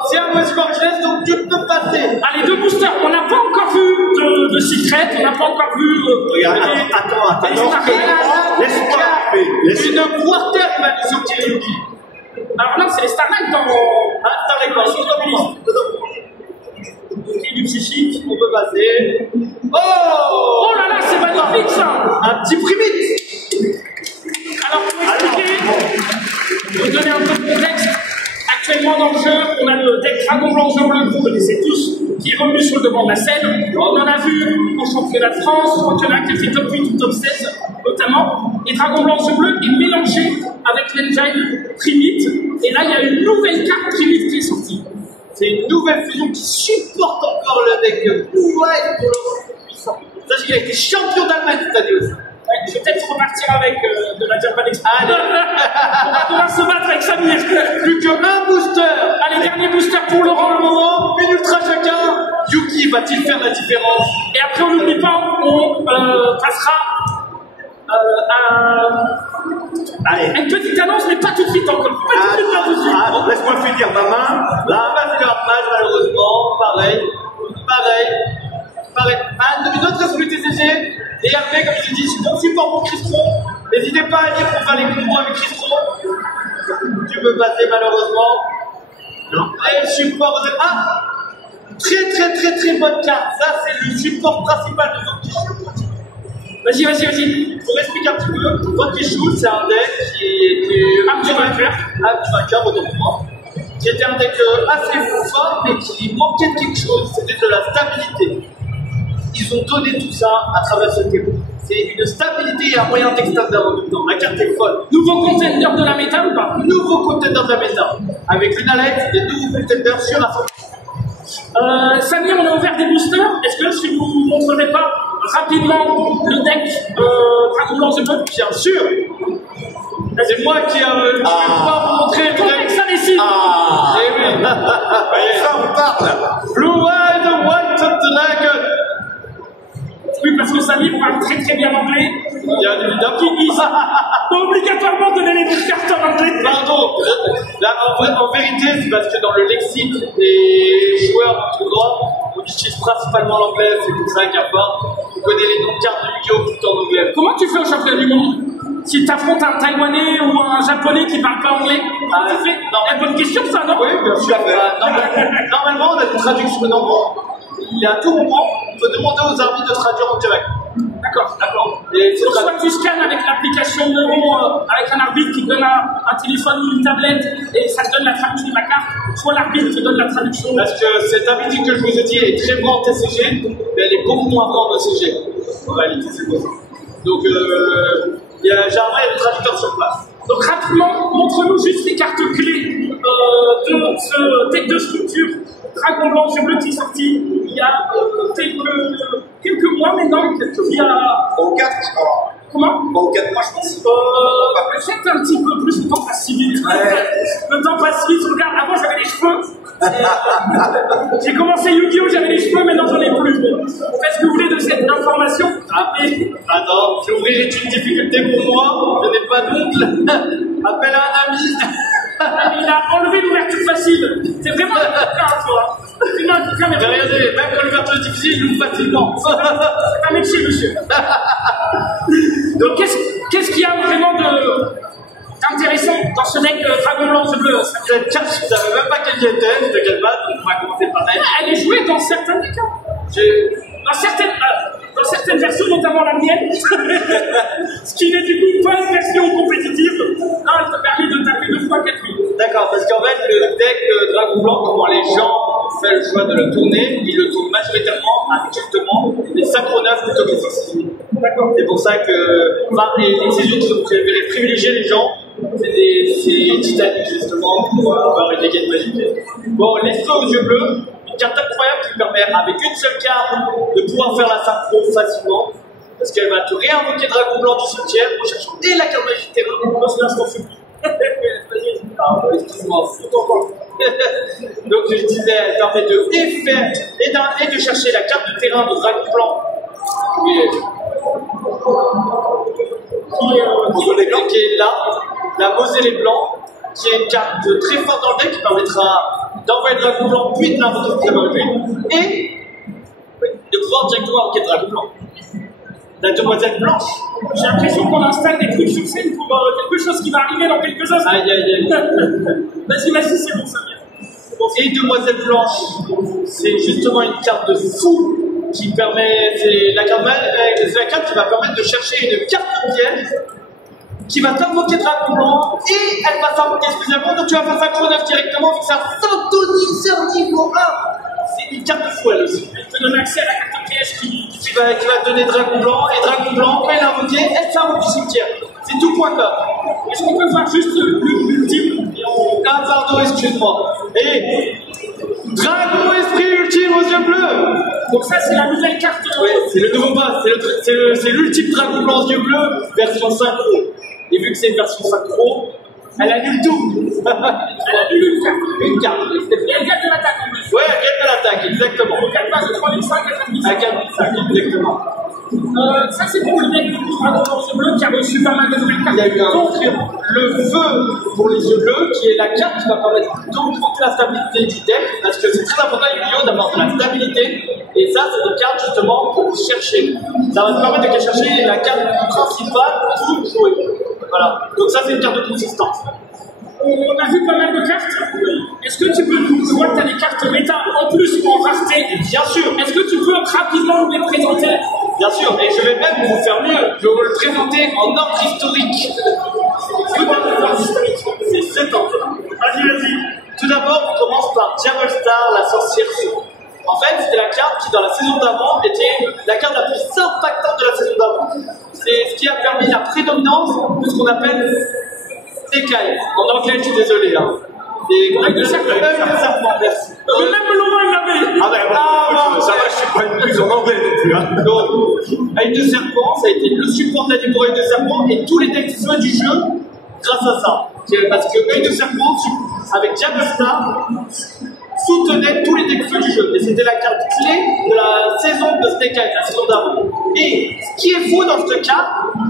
c'est un mauvais support jeunesse, donc tu peux passer. Allez, deux boosters. On n'a pas encore vu de secret, on n'a pas encore vu. Regarde, attends. Laisse-moi arriver. Une quarter qui va nous sortir Yugi. Alors là, c'est les Starlight dans. Ah, t'as les sur le moment. Du psychique. On peut passer. Oh! Oh là là, c'est magnifique ça! Un petit primite! Alors, pour expliquer, pour donner un peu de contexte, actuellement dans le jeu, on a le deck Dragon Blanc Jeu Bleu que vous connaissez tous, qui est revenu sur le devant de la scène. On en a vu au championnat de France, championnat qui a fait top 8 ou top 16 notamment. Et Dragon Blanc Jeu Bleu est mélangé avec l'engine Trimite. Et là, il y a une nouvelle carte Trimite qui est sortie. C'est une nouvelle fusion qui supporte encore le deck ouais, pour le puissant. Sachez qu'il a été champion d'Allemagne cette année aussi. Ouais, je vais peut-être repartir avec de la Japan Express. On va devoir se battre avec Samir. Plus qu'un booster. Allez, dernier booster pour Laurent. Le moment, une ultra chacun. Yuki va-t-il faire la différence? Et après, on n'oublie pas, on passera à une petite annonce, mais pas tout de suite encore. Pas tout de suite. Laisse-moi finir ma main. Là, c'est leur match, malheureusement. Pareil. Une autre exclu TCG. Et après, comme je dis, c'est bon support pour Cristron. N'hésitez pas à dire qu'on va les combos avec Cristron. Tu peux passer, malheureusement. Non. Et support de. Ah! Très bonne carte. Ça, c'est le support principal de Funky Shoe. Vas-y. Pour expliquer un petit peu, Funky Shoe, c'est un deck qui était un petit vainqueur, autant pour moi, qui était un deck assez fort, mais qui manquait de quelque chose. C'était de la stabilité. Ils ont donné tout ça à travers ce thème. C'est une stabilité et un moyen d'extender en même temps. La carte est folle. Nouveau contender de la méta ou pas? Nouveau contender de la méta. Avec Lunalite, des nouveaux contenders sur la forme. Samir, on a ouvert des boosters. Est-ce que tu nous montrerais pas rapidement le deck Dragon Blanc The Bleu? Bien sûr. C'est moi qui je vais pouvoir vous montrer le deck. Ça décide. Eh oui. Ça, on parle. Blue White, White Dragon. Oui, parce que Samir parle très bien anglais. Bien évidemment. Il faut obligatoirement donner les boosters en anglais. Pardon. Là, en vérité, c'est parce que dans le lexique des joueurs en tournoi, on utilise principalement l'anglais. C'est pour ça qu'il y a pas. On connaît les noms de cartes de Yu-Gi-Oh! Tout en anglais. Comment tu fais au championnat du monde si tu affrontes un Taïwanais ou un Japonais qui parle pas anglais? Comment tu fais? C'est une bonne question, ça, non? Oui, bien sûr. Normalement, on a une traduction. Il y a à tout moment, on peut demander aux arbitres de traduire en direct. D'accord. Et c'est Donc, soit tu scannes avec l'application Neuro, avec un arbitre qui te donne un téléphone ou une tablette et ça te donne la traduction de la carte, soit l'arbitre te donne la traduction. Parce que cette habilité que je vous ai dit est très bonne en TCG, mais elle est beaucoup moins bonne en ECG. En réalité, c'est pour ça. Donc, généralement, il y a des traducteurs sur place. Donc rapidement, montre-nous juste les cartes clés de ce deck de structure Dragon Blanc The Bleu qui est sorti il y a quelques mois maintenant. Il y a... 3 ou 4, je crois. Comment? 3 ou 4 mois, je pense. Peut-être un petit peu plus, le temps passe si vite. Le temps passe vite, regarde, avant j'avais les cheveux. J'ai commencé Yu-Gi-Oh! J'avais les cheveux, maintenant j'en ai plus. Faites ce que vous voulez de cette information. Attends, l'ouvrir est une difficulté pour moi. Je n'ai pas d'ongle. Appelle un ami. Il a enlevé l'ouverture facile. C'est vraiment un cas, toi. J'ai regardé, même quand l'ouverture est difficile, il ouvre facilement. C'est un métier, monsieur. Donc, qu'est-ce qu'il y a vraiment d'intéressant dans ce deck Dragon Blanc The Bleu? Cette carte, je ne savais même pas quelle était, de quelle base, donc on va commencer par elle. Elle est jouée dans certains decks. Dans certaines versions, notamment la mienne, ce qui n'est du coup pas une version compétitive. Non, elle te permet de taper 2 fois 4 minutes. D'accord, parce qu'en fait, le deck Dragon Blanc, comment les gens font le choix de le tourner, ils le tournent majoritairement avec justement les synchro 9 plutôt que les 6. D'accord. C'est pour ça que, les 6 autres, je privilégier les gens, c'est Titanic justement, pour avoir une dégaine magique. Bon, l'Estro aux yeux bleus, une carte incroyable qui permet avec une seule carte de pouvoir faire la synchro facilement. Parce qu'elle va te réinvoquer Dragon Blanc du cimetière en cherchant et la carte magique terrain. Moi, je m'en supplie. Excuse-moi. Donc, je disais, elle permet de faire et de chercher la carte de terrain de Dragon Blanc. Qui est là, la Moselle est blanc, qui est une carte très forte dans le deck qui permettra d'envoyer Dragon Blanc puis de l'invoquer dans le but et de pouvoir directement invoquer Dragon Blanc. La demoiselle blanche. J'ai l'impression qu'on installe des trucs sur scène pour quelque chose qui va arriver dans quelques instants. Aïe. Vas-y, c'est bon, ça vient. Et demoiselle blanche, c'est justement une carte de fou qui permet, c'est la carte qui va permettre de chercher une carte de piège qui va t'invoquer Dragon Blanc et elle va t'invoquer spécialement, donc tu vas faire synchro 9 directement vu que ça syntoniseur niveau 1. C'est une carte de fou elle aussi. Elle te donne accès à la carte piège qui va te donner Dragon Blanc, et Dragon Blanc, quand elle est invoquée, elle s'invoque du cimetière. C'est tout point .com. Est-ce qu'on peut voir juste l'ultime? Ah pardon, excuse-moi. Et Dragon Esprit Ultime aux yeux bleus. Donc ça c'est la nouvelle carte. Oui, c'est le nouveau pass, c'est l'ultime Dragon Blanc aux yeux bleus, version synchro. Et vu que c'est une version synchro, elle annule tout. Elle annule une carte. Et elle gagne de l'attaque en plus. Ouais, elle gagne de l'attaque, exactement. Donc elle passe de 3005 à 4005. À 4005, exactement. Ça c'est pour le deck de Dragon Blanc aux yeux bleus qui a reçu pas mal de nouvelles cartes. Il y a eu le feu pour les yeux bleus qui est la carte qui va permettre d'augmenter la stabilité du deck parce que c'est très important Yu-Gi-Oh d'avoir de la stabilité et ça c'est des cartes justement pour chercher. Ça va te permettre de chercher la carte principale pour jouer. Voilà. Donc ça c'est une carte de consistance. On a vu pas mal de cartes. Est-ce que tu peux nous voir, tu as des cartes méta en plus en rareté? Bien sûr. Est-ce que tu peux rapidement nous les présenter? Bien sûr, et je vais même vous faire mieux. Je vais vous le présenter en ordre historique. C'est 7 ans. Vas-y. Tout d'abord, on commence par Diable Star, la sorcière sourde. En fait, c'était la carte qui, dans la saison d'avant, était la carte la plus impactante de la saison d'avant. C'est ce qui a permis la prédominance de ce qu'on appelle écailles. En anglais, je suis désolé. Hein. C'est œil de serpent, merci. Même Laurent, il l'avait. Ah ben, ça va, je suis pas une plus en anglais non plus. Hein. Donc, œil de serpent, ça a été le support d'année pour œil de serpent et tous les decks feu du jeu grâce à ça. Parce que œil de serpent, avec Diable Star, soutenait tous les decks feu du jeu. Et c'était la carte clé de la saison de Snake Eyes, la saison d'avant. Et ce qui est fou dans ce cas,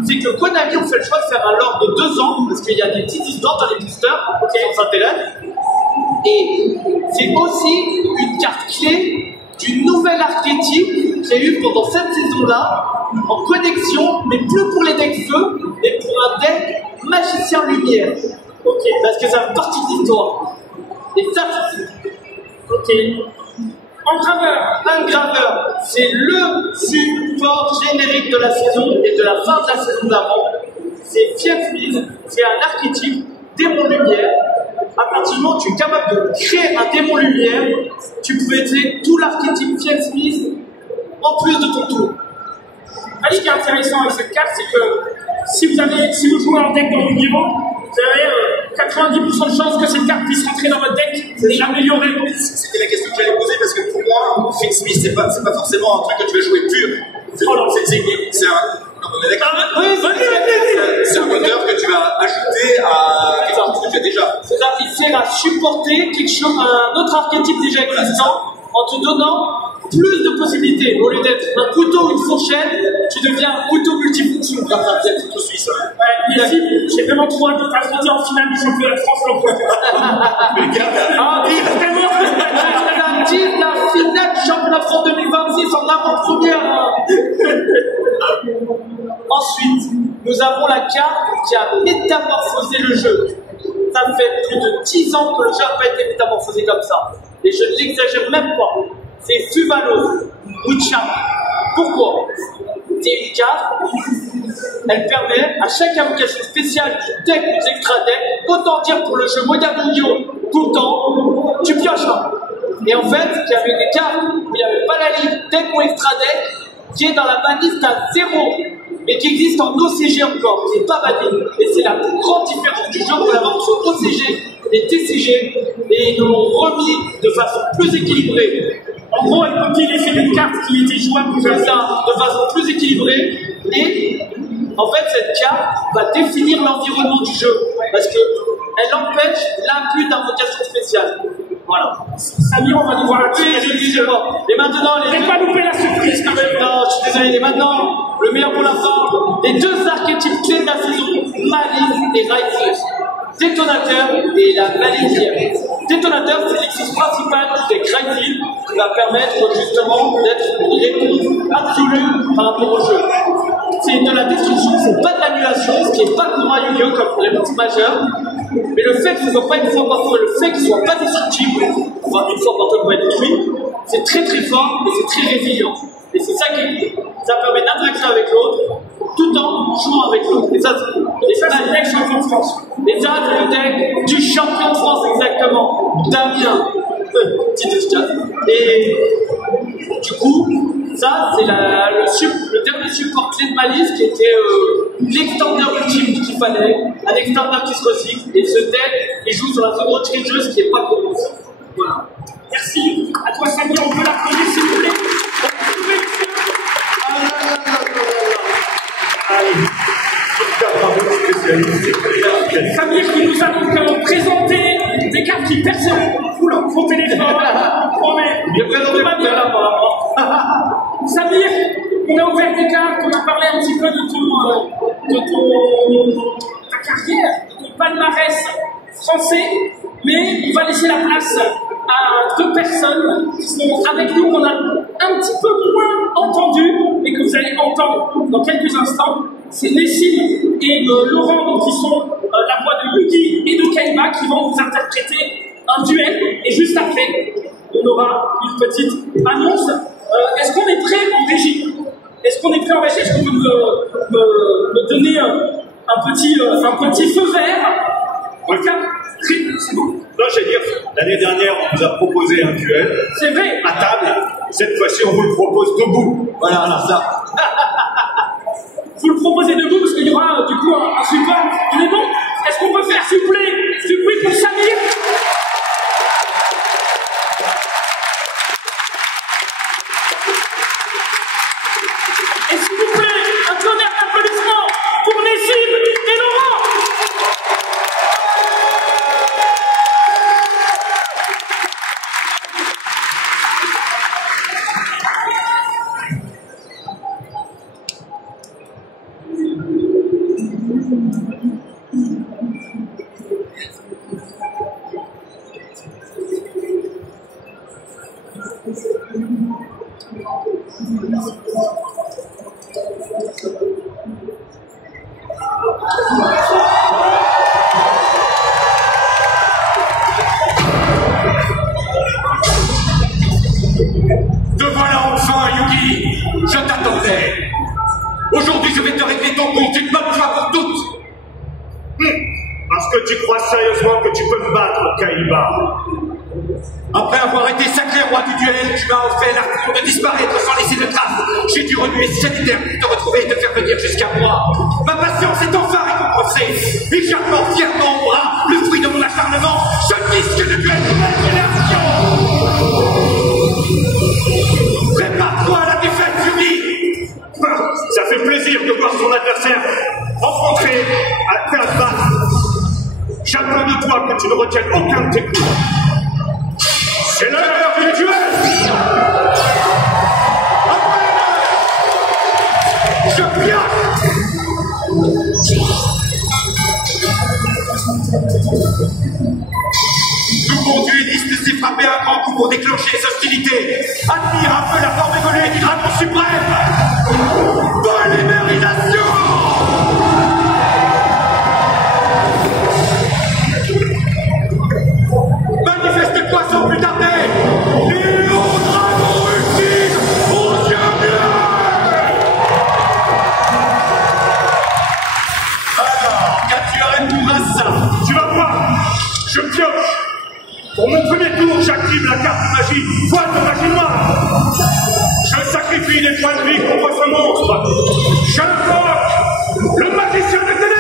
c'est que Konami ont fait le choix de faire un lore de 2 ans, parce qu'il y a des petites histoires dans les boosters, si on s'intéresse. Et c'est aussi une carte clé du nouvel archétype qu'il y a eu pendant cette saison-là, en connexion, mais plus pour les decks feu, mais pour un deck magicien lumière. Ok, parce que ça fait partie de l'histoire. Et ça, Ok. Un graveur, c'est le support générique de la saison et de la fin de la saison d'avant. C'est Fiat Smith, c'est un archétype, démon lumière. À partir du moment où tu es capable de créer un démon lumière, tu peux utiliser tout l'archétype Fiat Smith en plus de ton tour. Ce qui est intéressant avec cette carte, c'est que si vous jouez en deck dans Yu-Gi-Oh, vous avez 90% de chances que cette carte puisse rentrer dans votre deck et l'améliorer. C'était la question que j'allais poser parce que pour moi, Fiat Smith, c'est pas forcément un truc que tu vas jouer pur. C'est un moteur que tu vas ajouter à quelque chose que tu as déjà. C'est-à-dire qu'il sert à supporter quelque chose, un autre archétype déjà existant en te donnant plus de possibilités. Au lieu d'être un couteau ou une fourchette, tu deviens un couteau multifonction grâce à un couteau suisse. Ouais, mais si, j'ai vraiment trop hâte de t'affronter en finale du championnat de France l'an prochain. Ah, vraiment, la finale du championnat de France 2026 en avant-première. Ensuite, nous avons la carte qui a métamorphosé le jeu. Ça fait plus de 10 ans que le jeu n'a pas été métamorphosé comme ça. Et je ne l'exagère même pas. C'est Fuvalos, Witcham. Pourquoi? C'est une carte, elle permet à chaque invocation spéciale du deck ou des extra deck, autant dire pour le jeu moderne Yu-Gi-Oh! Tout le temps, tu pioches un. Et en fait, il y avait des cartes où il n'y avait pas la ligne deck ou extra deck, qui est dans la banliste à 0, mais qui existe en OCG encore, qui n'est pas banni. Et c'est la plus grande différence du jeu pour la vente entre OCG et TCG, et ils nous l'ont remis de façon plus équilibrée. En gros, elle copie l'effet d'une carte qui était jouable comme ça, de façon plus équilibrée, et en fait, cette carte va définir l'environnement du jeu, parce qu'elle empêche l'imput d'invocation spéciale. Voilà. Samir, on va devoir la tuer. Excusez-moi. Et maintenant, les... pas louper la surprise quand même. Non, je suis désolé. Et maintenant, le meilleur pour la fin, les 2 archétypes clés de la saison, Malice et Raifius. Détonateur et la malédière. Détonateur, c'est l'exercice principal des Cryfield qui va permettre justement d'être une réponse absolue par rapport au jeu. C'est de la destruction, c'est pas de l'annulation, ce qui n'est pas courant à Yu-Gi-Oh! Comme pour les parties majeures. Mais le fait que ce soit pas une fois par tour et le fait qu'il soit pas destructible, enfin une fois par tour pour être détruit, c'est très très fort et c'est très résilient. Et c'est ça qui ça permet d'interagir avec l'autre tout en jouant avec l'autre. Et ça, c'est le deck champion de France. Et ça, c'est le deck du champion de France, exactement. Damien. Petite efficace. Et du coup, ça, c'est le dernier support clé de Malice qui était l'extender ultime qu'il fallait, un extender qui se recycle. Et ce deck, il joue sur la zone retrigeuse qui n'est pas commune. Voilà. Merci. À toi, Samir, on peut l'applaudir, s'il vous plaît. Samir qui nous a donc présenté des cartes qui personne fout leur gros téléphone. Il est présenté pas bien là, apparemment. Samir, on a ouvert des cartes, on a parlé un petit peu de ta carrière, de ton palmarès français, mais on va laisser la place à 2 personnes qui sont avec nous, qu'on a un petit peu moins entendues, mais que vous allez entendre. entendre dans quelques instants, c'est Nessim et Laurent, donc, qui sont la voix de Yugi et de Kaiba, qui vont vous interpréter un duel. Et juste après, on aura une petite annonce. Est-ce qu'on est prêt en régie? Est-ce qu'on est prêt en régie? Est-ce que vous me donner un petit feu vert? Quelqu'un? C'est bon. Non, j'allais dire, l'année dernière, on vous a proposé un duel. C'est vrai. À table. Cette fois-ci, on vous le propose debout. Voilà, ça. Vous le proposez debout parce qu'il y aura du coup un support. On est bon? Est-ce qu'on peut faire s'il vous plaît du bruit pour Samir? Et s'il vous plaît, un tonnerre d'applaudissements pour Nessim et Laurent. Te voilà enfin, Yugi. Je t'attendais. Aujourd'hui, je vais te régler ton compte une bonne fois pour toutes. Parce que tu crois sérieusement que tu peux me battre, Kaiba? Après avoir été sacré roi du duel, tu m'as offert l'argent de disparaître sans laisser de traces. J'ai dû remuer sanitaire pour te retrouver et te faire venir jusqu'à moi. Ma patience est enfin récompensée. Et j'apporte fièrement au bras le fruit de mon acharnement, ce disque de duel de ma génération. Prépare-toi à la défaite, Yugi. Ça fait plaisir de voir son adversaire rencontrer après un battre. J'attends de toi que tu ne retiennes aucun de tes coups. C'est l'heure du duel. Je pioche. Le bon duelliste s'est frappé un grand coup pour déclencher les hostilités. Admire un peu la forme évoluée du dragon suprême. Polymérisation. Manifeste-toi sans plus tarder. Et au dragon ultime, au dieu bleu. Alors, qu'as-tu à répondre à ça? Tu vas voir, je pioche. Pour mon premier tour, j'active la carte de magie, voile de magie noire. Je sacrifie les points de vie contre ce monstre. J'invoque le magicien des ténèbres.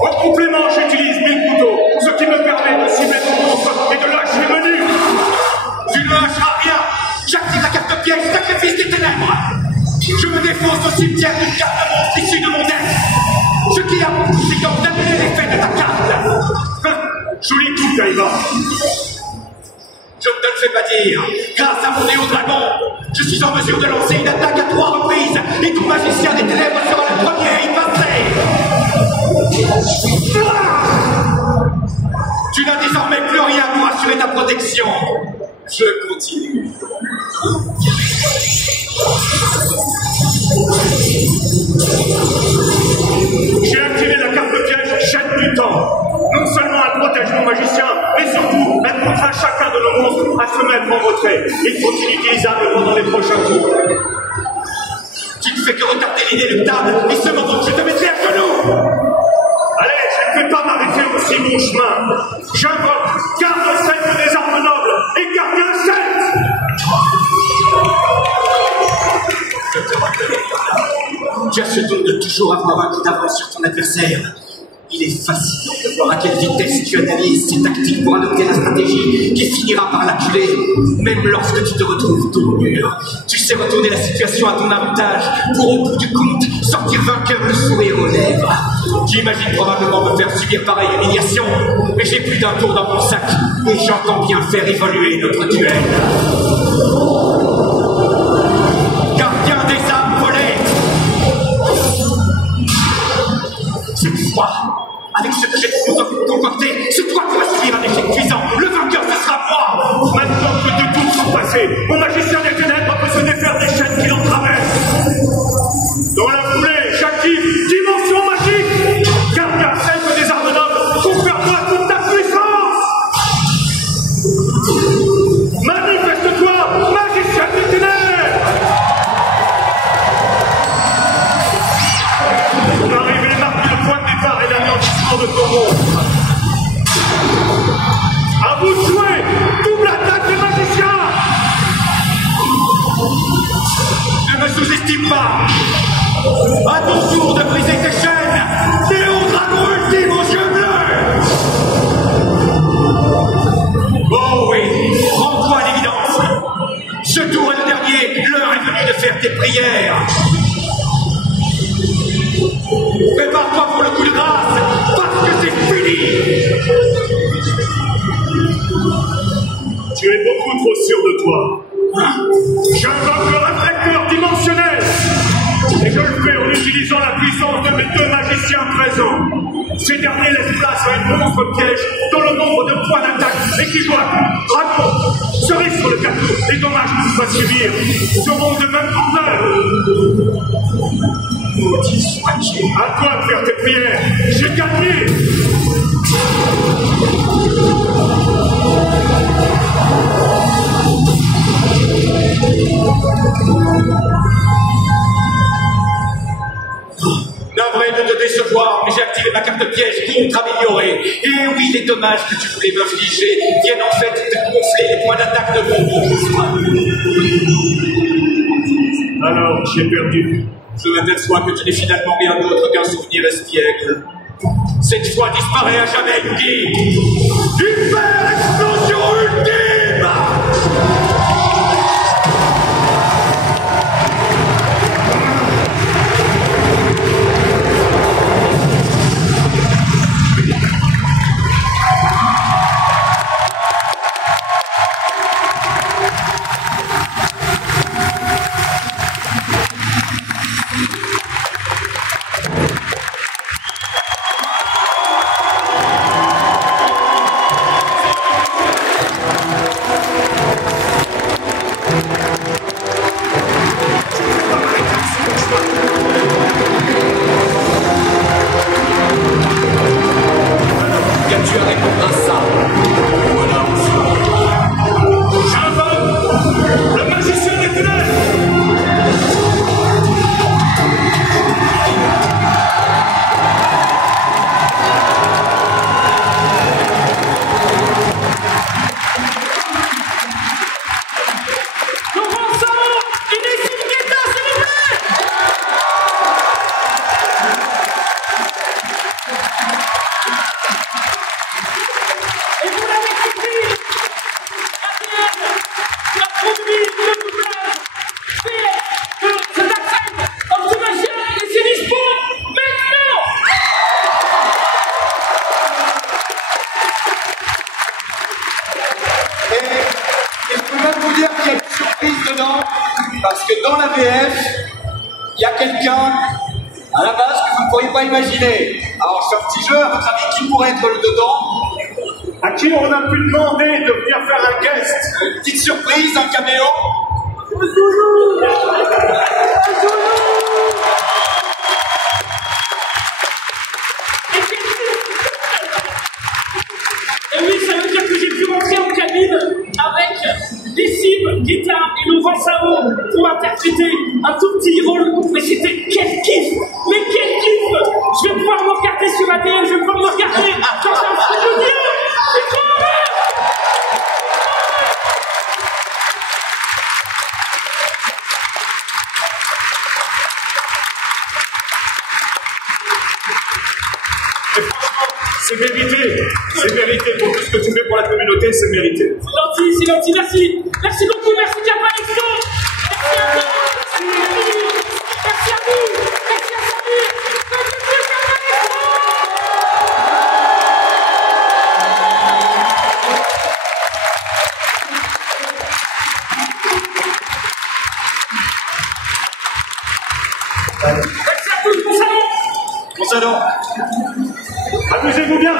En complément, j'utilise mes couteaux, ce qui me permet de cibler mon monstre et de lâcher menu. Tu ne lâcheras rien. J'active la carte piège, sacrifice des ténèbres. Je me défonce au cimetière d'une carte de monstre issue de mon deck. Ce qui a pour conséquence d'annuler l'effet de ta carte. Joli coup, Kaiba. Je ne te le fais pas dire. Grâce à mon néo-dragon, je suis en mesure de lancer une attaque à 3 reprises et ton magicien des ténèbres sera le premier à y passer. Tu n'as désormais plus rien pour assurer ta protection. Je continue. J'ai activé la carte de piège, jette du temps. Non seulement elle protège mon magicien, mais surtout, elle contraint chacun de nos monstres à se mettre en retrait. Ils sont inutilisables pendant les prochains tours. Tu ne fais que retarder l'inéluctable, et ce moment je te mettrai à genoux. Allez, je ne vais pas m'arrêter aussi mon chemin. J'invoque garde 7 des armes nobles et gardien 7. Tu as ce don de toujours avoir un coup d'avance sur ton adversaire. Il est fascinant de voir à quelle vitesse tu analyses ses tactiques pour adopter la stratégie qui finira par l'acculer. Même lorsque tu te retrouves tout au mur, tu sais retourner la situation à ton avantage pour au bout du compte sortir vainqueur le sourire aux lèvres. Tu imagines probablement me faire subir pareille humiliation, mais j'ai plus d'un tour dans mon sac et j'entends bien faire évoluer notre duel. Gardien des âmes volées. Cette fois, avec ce que j'ai concocté, c'est toi qui vas subir un échec cuisant. Le vainqueur, ce sera moi. Maintenant que de tout sont mon magicien des ténèbres peut se défaire des chaînes qui l'entravent. Dans la foulée, j'active dimension magique. Garde celle des armes nobles, confère-moi toute ta puissance. Manifeste-toi, magicien des ténèbres. Ton arrivée marque le point de départ et l'anéantissement de ton monde. À vous de jouer, double attaque des magiciens. Ne me sous-estime pas. À ton tour de briser tes chaînes, Néo Dragon ultime aux yeux bleus. Oh oui, rends-toi à l'évidence. Ce tour est le dernier, l'heure est venue de faire tes prières. Prépare-toi pour le coup de grâce, parce que c'est fini. Tu es beaucoup trop sûr de toi. J'invoque le réflecteur dimensionnel. Et je le fais en utilisant la puissance de mes deux magiciens présents. Ces derniers laissent place à une monstre piège dont le nombre de points d'attaque équivalent. Dragon, cerise sur le gâteau, les dommages que tu vas subir seront de même grandeur. Maudit soit-il. À toi de faire tes prières. J'ai gagné. Navré de te décevoir, mais j'ai activé ma carte piège contre-améliorée. Et oui, les dommages que tu voulais m'infliger viennent en fait de gonfler les points d'attaque de mon monstre. Alors, j'ai perdu. Je m'aperçois que tu n'es finalement rien d'autre qu'un souvenir espiègle. Cette fois disparaît à jamais, Yugi. Hyper explosion ultime. Parce que dans la VF, il y a quelqu'un, à la base, que vous ne pourriez pas imaginer. Alors, c'est un petit jeu, à votre avis, qui pourrait être le dedans? À qui on a pu demander de venir faire un guest? Une petite surprise, un caméo? Et oui, ça veut dire que j'ai pu rentrer en cabine avec les cibles, guitare et Laurent Sao pour interpréter un tout petit rôle. Mais c'était quel kiff! Mais quel kiff! Je vais pouvoir me regarder sur ADN, je vais pouvoir me regarder dans un studio. C'est trop heureux! Et franchement, c'est mérité pour tout ce que tu fais pour la communauté, c'est mérité. C'est gentil, merci. Merci beaucoup, merci Japan Expo. Merci à vous. Merci à vous. Merci à Samir. Merci à tous, bon salon. Bon salon. Amusez-vous bien.